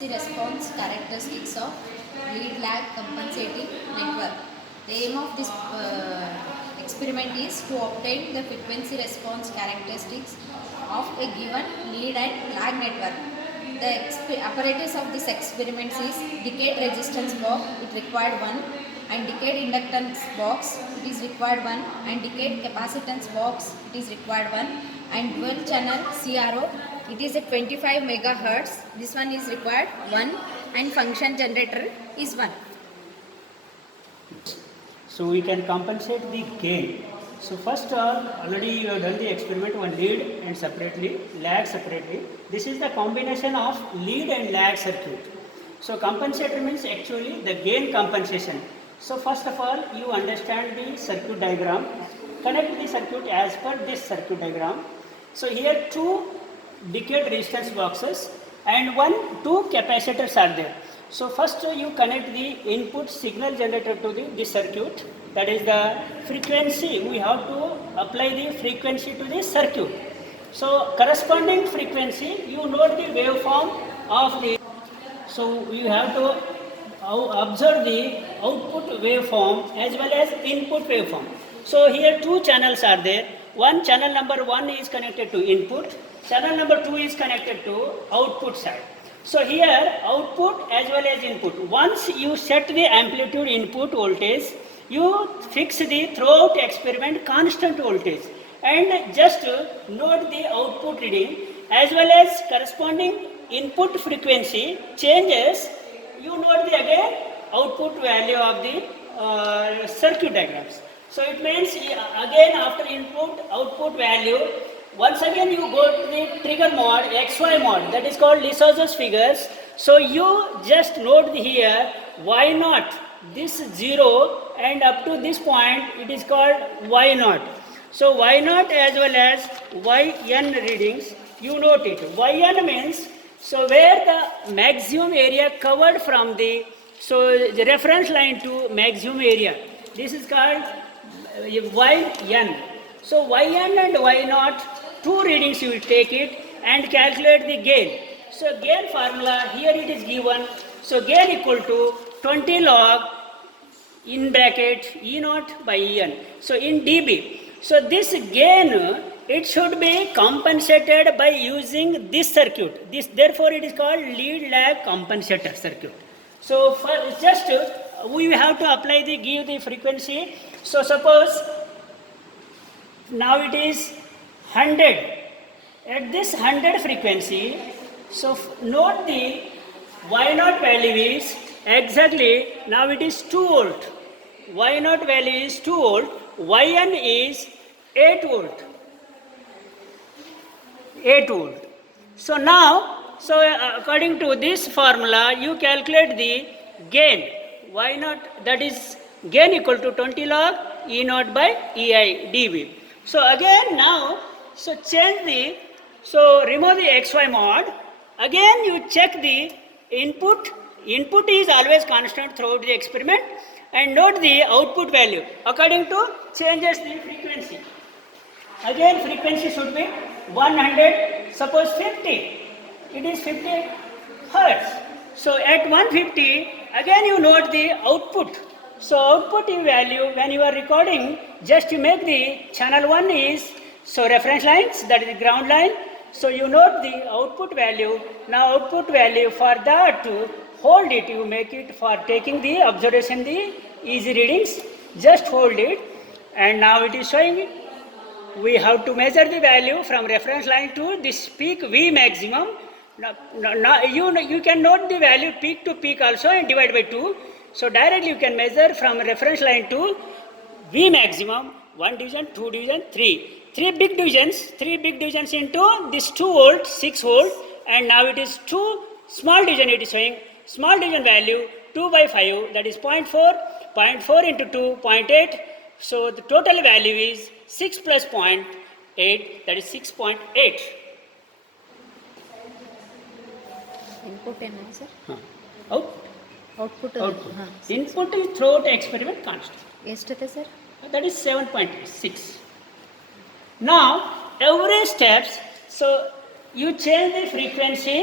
The response characteristics of lead lag compensating network. The aim of this experiment is to obtain the frequency response characteristics of a given lead and lag network. The apparatus of this experiment is decade resistance box, it required 1, and decade inductance box, it is required 1, and decade capacitance box, it is required 1, and dual channel CRO, it is at 25 megahertz, this one is required 1, and function generator is 1. So we can compensate the gain. So first of all, already you have done the experiment on lead and separately, lag separately. This is the combination of lead and lag circuit. So compensator means actually the gain compensation. So first of all, you understand the circuit diagram. Connect the circuit as per this circuit diagram. So here two decade resistance boxes and two capacitors are there. So first you connect the input signal generator to this circuit, that is the frequency. We have to apply the frequency to this circuit. So corresponding frequency, you note the waveform of the, so you have to observe the output waveform as well as input waveform. So here two channels are there. One channel number 1 is connected to input, channel number 2 is connected to output side. So here output as well as input. Once you set the amplitude input voltage, you fix the throughout experiment constant voltage and just note the output reading as well as corresponding input frequency changes. You note the again output value of the circuit diagrams. So it means again after input output value, once again you go to the trigger mode, XY mode, that is called Lissajous figures. So you just note here Y naught, this 0 and up to this point it is called Y naught. So Y naught as well as YN readings, you note it. YN means, so where the maximum area covered from the, so the reference line to maximum area, this is called YN. So YN and Y naught, two readings you will take it and calculate the gain. So gain formula here it is given. So gain equal to 20 log in bracket E naught by En. So in dB. So this gain, it should be compensated by using this circuit. This, therefore it is called lead lag compensator circuit. So for just we have to apply the, give the frequency. So suppose now it is 100. At this 100 frequency, so note the Y naught value is exactly, now it is 2 volt. Y naught value is 2 volt. Yn is 8 volt. 8 volt. So now, so according to this formula, you calculate the gain. Y naught, that is gain equal to 20 log E naught by Ei dB. So again now, so change the, so remove the XY mod. Again you check the input. Input is always constant throughout the experiment. And note the output value according to changes the frequency. Again frequency should be 100, suppose 50. It is 50 hertz. So at 150, again you note the output. So output value when you are recording, just you make the channel 1 is, so reference lines, that is the ground line. So you note the output value. Now output value, for that to hold it, you make it for taking the observation, the easy readings, just hold it. And now it is showing, we have to measure the value from reference line to this peak V maximum. Now you can note the value peak to peak also and divide by 2. So directly you can measure from reference line to V maximum, 1 division, 2 division, 3. 3 big divisions into this 2 volt, 6 volt, and now it is 2 small division, it is showing small division value 2 by 5, that is 0.4, 0.4 into 2, 0.8. So the total value is 6 plus 0.8, that is 6.8. Input ಏನು sir? Output. Input is throughout experiment constant. ಎಷ್ಟಿದೆ sir? That is 7.6. Now every steps, so you change the frequency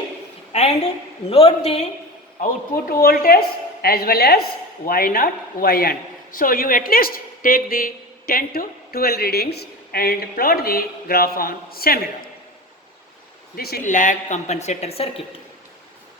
and note the output voltage as well as Y0, Yn. So you at least take the 10 to 12 readings and plot the graph on seminar. This is lag compensator circuit.